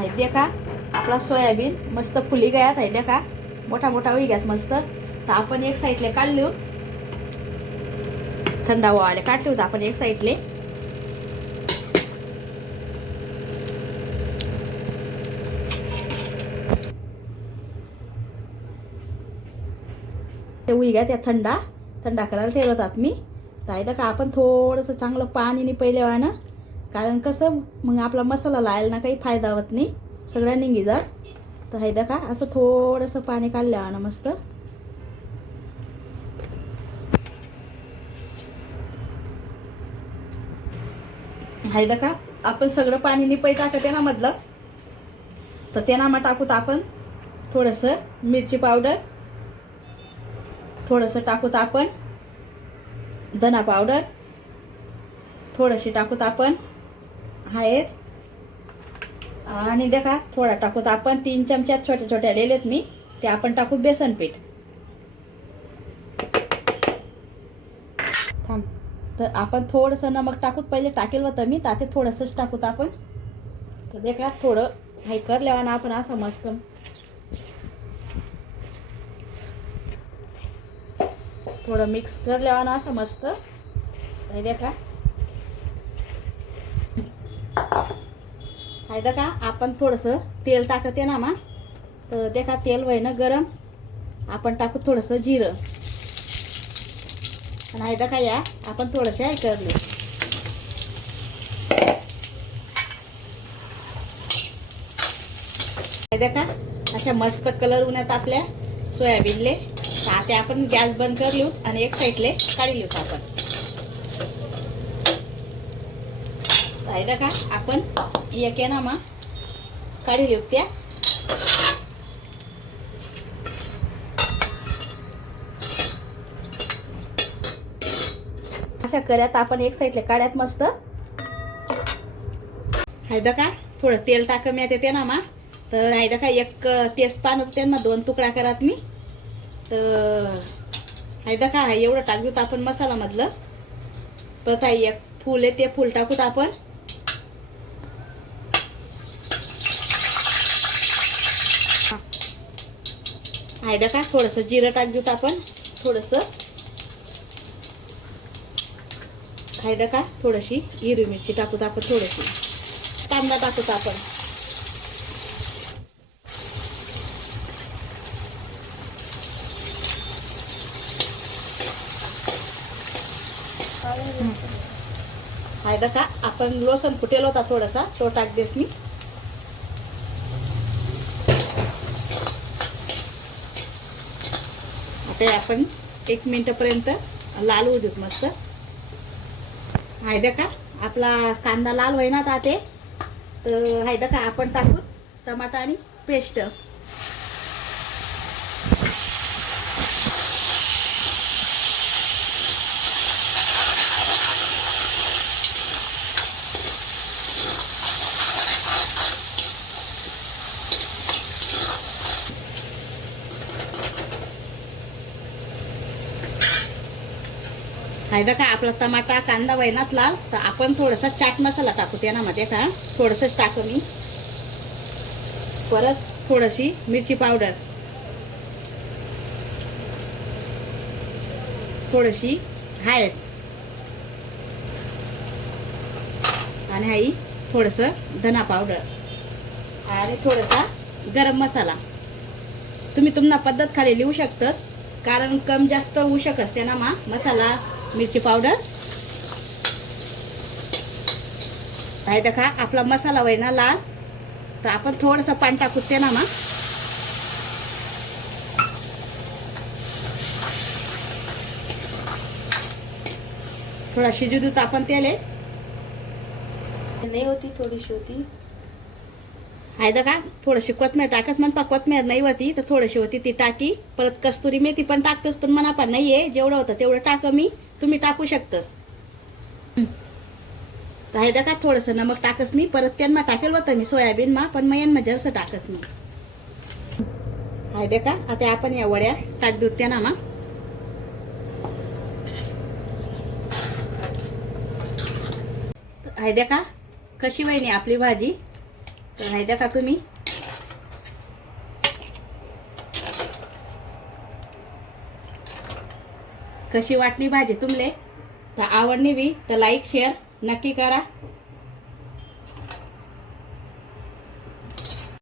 आहे का आपला सोयाबीन मस्त फुली गयात आहे का मोठा मोठा होई गयात मस्त. तर आपण एक साईडले काढली थंड व्हायला काढली होती आपण एक साईडले. ते होई गया त्या थंडा करायला ठेवतात मी. तर आहे का आपण थोडंसं चांगलं पाणी नाही पहिले ना, कारण कसं मग आपला मसाला लायला ना काही फायदा होत नाही, सगळ्या निघी जास. तर आहे का असं थोडंसं पाणी काढलं ना मस्त. आहे का आपण सगळं पाणी निपई टाकत ना मधलं. तर त्यांना मग टाकूत आपण थोडंसं मिरची पावडर, थोडंसं टाकूत आपण धना पावडर, थोडीशी टाकूत आपण हळद, आणि देखा थोडा टाकूत आपण 3 चमच्यात छोट्या छोट्या लेलेत मी ते आपण टाकू बेसन पीठ. थांब. तर आपण थोडंसं नमक टाकूत, पहिले टाकेल होतं मी तर ते थोडंसंच टाकूत आपण. तर देखा थोडं हाय करल्यावर ना आपण असं मस्त थोडं मिक्स करल्यावर ना असं मस्त. हे देखा आहे का आपण थोडंसं तेल टाकते ना मा. तर देखा तेल वय ना गरम, आपण टाकू थोडंसं जिरं, आणि आहे का या आपण थोडंसं आहे करले. देखा अशा मस्त कलर उन्हात आपल्या सोयाबीनले. आता आपण गॅस बंद करलू आणि एक साईडले काढली आपण. आहे का आपण एक ना मा काढली त्या. अशा कर्यात आपण एक साईडले काढ्यात मस्त. आहे का थोडं तेल टाकम येते ना मा. तर आहे का एक तेजपान त्यांना 2 तुकडा करात मी. तर आहे का एवढं टाक देऊ आपण मसाला मधलं. परत आहे एक फूल आहे ते फूल टाकूत आपण. आहे का थोडंसं जिरं टाक देऊ आपण थोडंसं. आहे का थोडीशी हिरवी मिरची टाकूत आपण, थोडीशी कांदा टाकूत आपण. आहे का आपण लसूण फुटेल होता थोडासा तो टाक देस मी. आता आपण 1 मिनिटपर्यंत लाल होऊ देत मस्त. आहे का आपला कांदा लाल होईना ते. तर आहे का आपण टाकू टमाटा आणि पेस्ट. आहे का आपला टमाटा कांदा वैनात लाल. तर आपण थोडासा चाट मसाला टाकू त्यामध्ये का थोडंसंच टाकू मी. परत थोडीशी मिरची पावडर, थोडीशी हळद, आणि हाई थोडंसं धना पावडर आणि थोडासा गरम मसाला. तुम्ही तुमना पद्धत खाली लिहू शकतस, कारण कम जास्त होऊ शकत ना मा मसाला मिरची पावडर. आहे का आपला मसाला होय ना लाल. तर आपण थोडंसं पाणी टाकू ते ना मा. थोडा शिजू दूत आपण त्याले. नाही होती थोडीशी होती. आहे का थोडीशी कोथमीर टाकस म्हणपा, कोथमीर नाही होती तर थोडीशी होती ती टाकी. परत कस्तुरी मेथी पण टाकतस, पण मना पण नाहीये. जेवढं होतं तेवढं टाक मी, तुम्ही टाकू शकतस. आहे का थोडंसं नमक टाकस मी. परत त्यांना टाकेल होतं मी सोयाबीन मा, पण मग जरसं टाकस मी. आहे का आता आपण या वड्या टाक देऊ त्यांना मा. आहे का कशी वहिनी आपली भाजी. तर नाही का तुम्ही कशी वाटली भाजी तुमले, तर आवडली बी तर लाईक शेअर नक्की करा.